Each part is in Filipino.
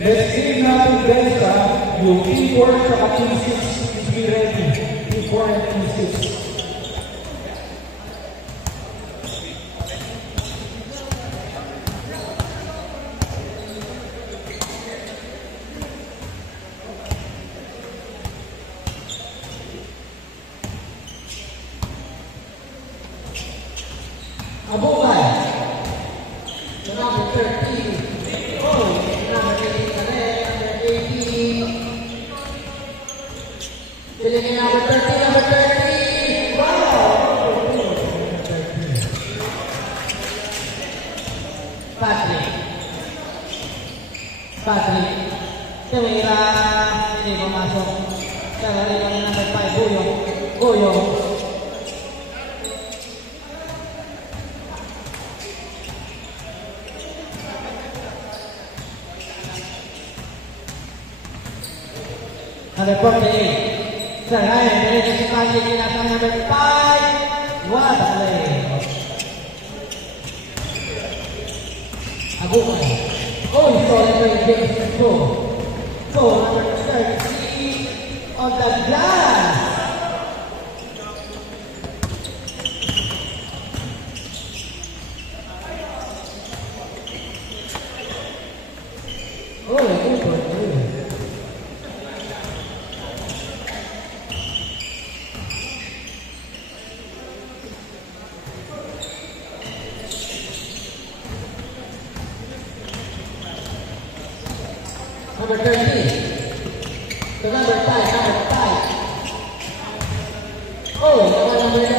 Let's give natin Delta yung P4 at P6 is be ready. P4 and P6. Abukay. The number 13. Oh, number 18 na rin. Number 18. Piling number 13. Number 13. Wow! Patrick. Tumira. Hindi pumasok. Kaya yung number 5. Buyo. Number 48. Sir Ryan, diretso si Patrick, kinasang number 5. What a play. Abukay. Oh, he saw it by James. So, number 30 on the glass. Oh, good. Number 13. The number 5. Oh, number 11.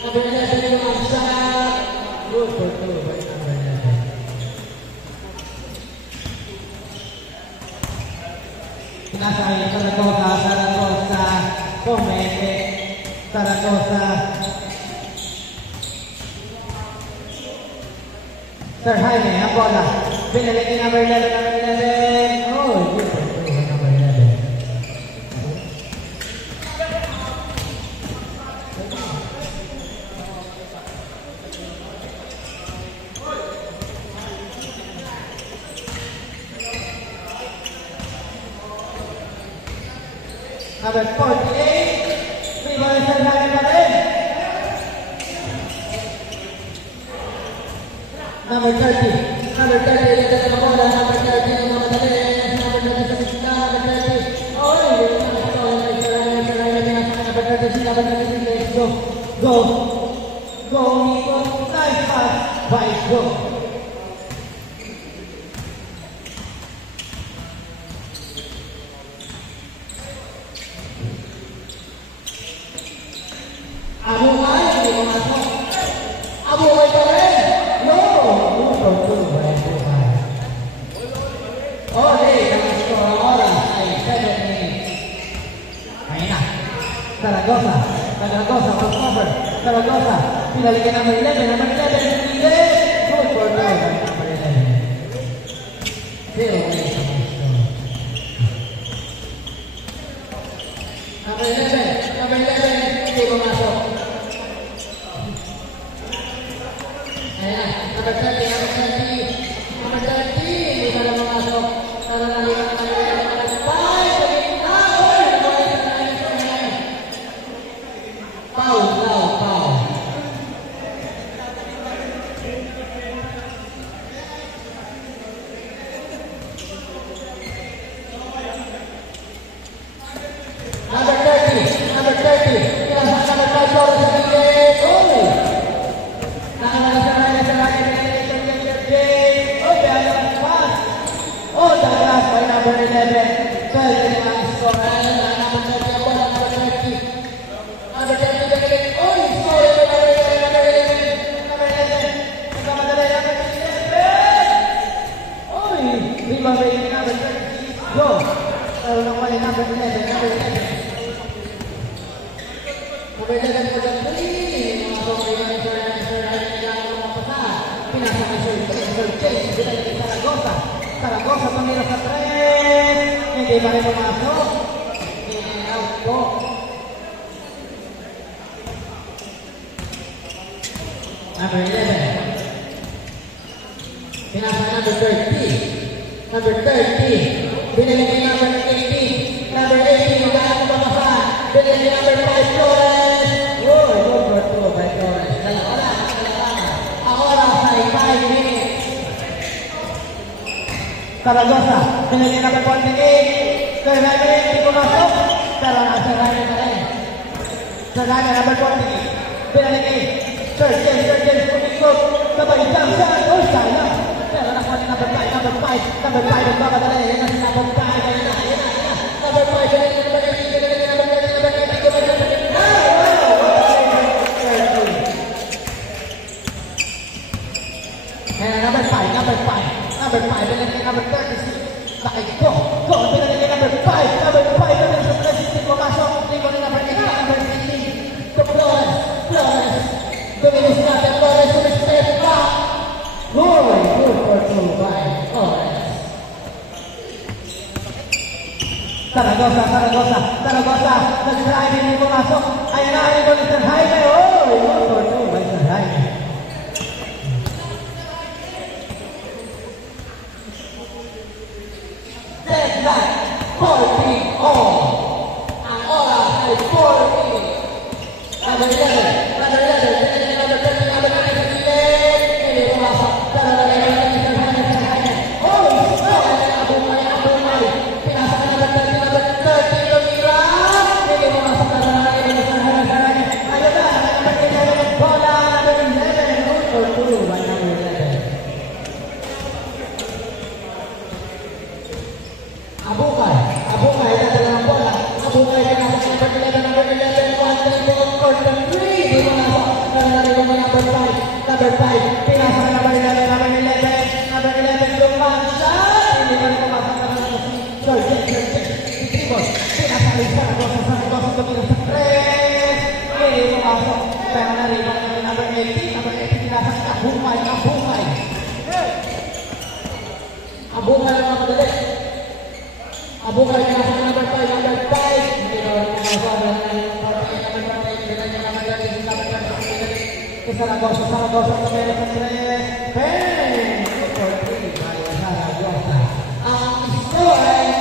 Number 11 yung ang shot. Good for two. Number 11. Pinasakay Saragosa. Comete. Saragosa. Sir Jaime, ang bola. Pinalik ni number 11. Oh, good for two. Number 11. Number 48. Rebound Sir Jaime pa rin. Number 30. Number 30, ito na bola. Number 30, number 30, number 30 sa bisita. Number 30. Oh, number 30, number 30. Go. Nico. Nice pass. Vice, go. Abukay, hindi pumasok. Abukay pa rin. No. Oh, hey, ang score ng oras ay 7 minutes. Ayun na. Saragosa, first over. Saragosa, pinalikan number 11. Number 11, good for goal. Number 11. 0 minutes. Number 11, hindi pumasok. Ayun na, number 30, number 30, hindi ka lang pumasok. Saragosa pamira sa 3. Hindi pa rin pumasok. Out po. Number 11. Pinasa number 30. Number 30, binili kay number 80. Number 80, magkano mo ba? Binili kay number 5, Flores. Oh, number 2 by Flores. Wala. Ang oras ay 5 minutes. Saragosa, binili kay number 48. Kaya number 80 pumasok. Saraya na rin. Saraya number 48. Binili kay Sir James Pumikot. Sabay Johnson. Oh, sayang. Pero nakuha ni number 5. Number 5 ang babadala. Yan ang number 5. Yan na. Number 5. Yan ang number 8. And number 5. Number 5. Yan ang number 36. Bakit ko? Yan ang number 5. Number 5. Yan ang sa president. Pumasok. Tingko na number 8. Number 18. To Flores. Dominis natin. Flores. Sumispet pa. Good for 2 by Flores. Saragosa. Nag-drive hindi pumasok. Ayan na rin ko ni Sir Jaime. Good for 2 by Sir Jaime. Deadline 40 all. Ang oras ay 40. Number 11. Number 30. Number 30. Hindi pumasok. Number 5, pinasa na number 11, number 11, lumansya, hindi pa rin pumasok na naman si Sir James, pinasa rin Saragosa, tumira sa 3, hindi pumasok, pero narinig na number 80, pinasa na Abungay, ang mga madali, Abungay, pinasa na number 5, hindi na rin pumasok, Saragosa tumira sa 3. Bang! For 3 by Saragosa. Ang score ay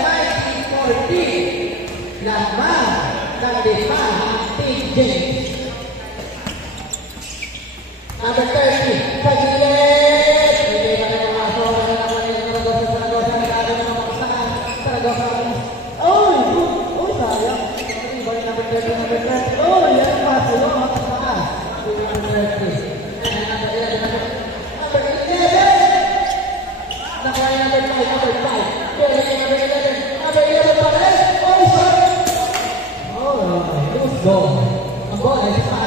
19-14. Laman ng lima ang Team James. Number 30, sa gilid. Hindi ka na pumasok. Saragosa. Nagkakaroon ng mga pasakan. Saragosa. Sayang. Number 30. Yan ang paso. Number 11. Ang bola ay sa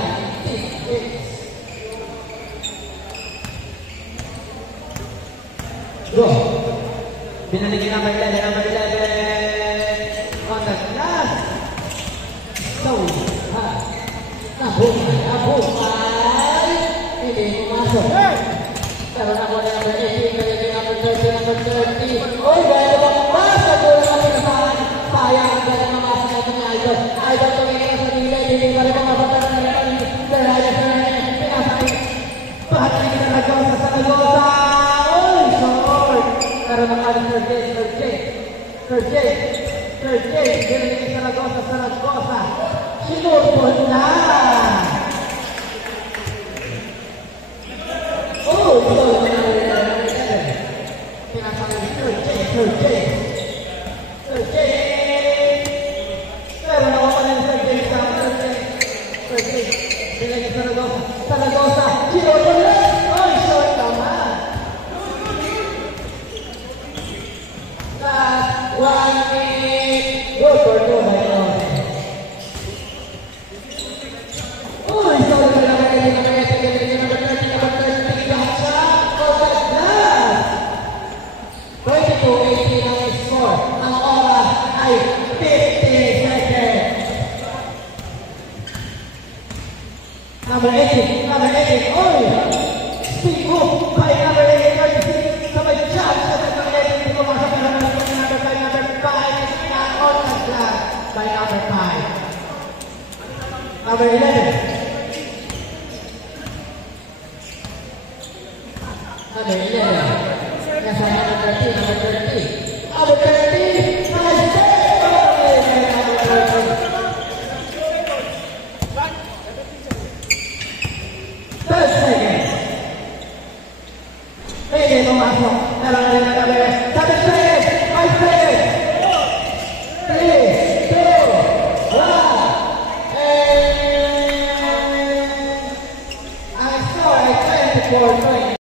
go. Binalik number 11. On the glass. So, Nabukay. Hindi pumasok. Pero nakuha na number 18, number 30. Gaya bang basa ko lang ang pinasahan. Sayang, gaya mamasa na ito ni Idol. Idol tumingin sa nila, hindi pa rin mamasa na rin. Dahil pinasahin. Pahatin na Saragosa. Short. Pero nakali Sir Jay. Binigay Saragosa. Sinupod na. Sir Jay. Pero nakuha na Sir Jay sa Sir Jay. Binigay Saragosa. Sinupod na. Short naman. Last 1 minute. Good for 2 by Flores. Number 18. Speed move by number 18. Sabay jump sa number 18. Hindi pumasok na number 5. Not on the glass by number 5. Number 11. Nasa number Number 30. Number 30. Nice save! Number 30. 10 seconds. Pwede pumasok.